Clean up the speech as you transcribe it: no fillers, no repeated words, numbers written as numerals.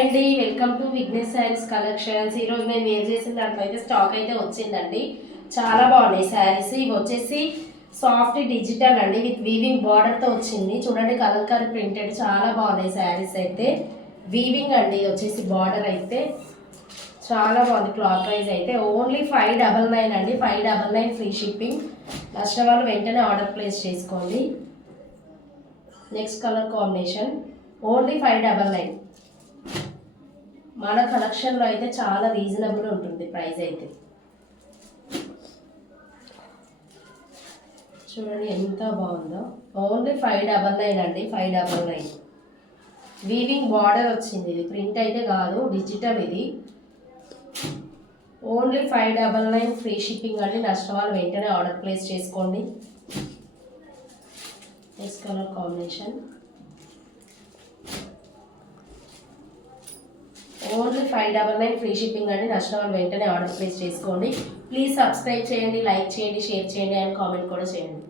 అండి, welcome to Vignesh saris collections. ఈరోజు మేము వేర్ చేసిన దాంట్లో అయితే స్టాక్ అయితే వచ్చిందండి. చాలా బాగున్నాయి శారీస్. ఇవి వచ్చేసి సాఫ్ట్ డిజిటల్ అండి, విత్ వీవింగ్ బార్డర్తో వచ్చింది. చూడండి కలంకారీ ప్రింటెడ్, చాలా బాగున్నాయి శారీస్ అయితే. వీవింగ్ అండి, ఇది వచ్చేసి బార్డర్ అయితే చాలా బాగుంది. క్లాత్ వైజ్ అయితే ఓన్లీ 599 అండి. 599 ఫ్రీ షిప్పింగ్. నచ్చిన వాళ్ళు వెంటనే ఆర్డర్ ప్లేస్ చేసుకోండి. Next colour combination only 599. మన కలెక్షన్లో అయితే చాలా రీజనబుల్ ఉంటుంది ప్రైస్ అయితే. చూడండి ఎంత బాగుందో. ఓన్లీ 599 అండి. 599. వీవింగ్ బార్డర్ వచ్చింది. ఇది ప్రింట్ అయితే కాదు, డిజిటల్ ఇది. ఓన్లీ 599 ఫ్రీ షిప్పింగ్ అండి. నచ్చిన వాళ్ళు వెంటనే ఆర్డర్ ప్లేస్ చేసుకోండి. Next colour combination only 599 free shipping అండి. నచ్చిన వాళ్ళు వెంటనే ఆర్డర్ ప్లేస్ చేసుకోండి. ప్లీజ్ సబ్స్క్రైబ్ చేయండి, లైక్ చేయండి, షేర్ చేయండి అండ్ కామెంట్ కూడా చేయండి.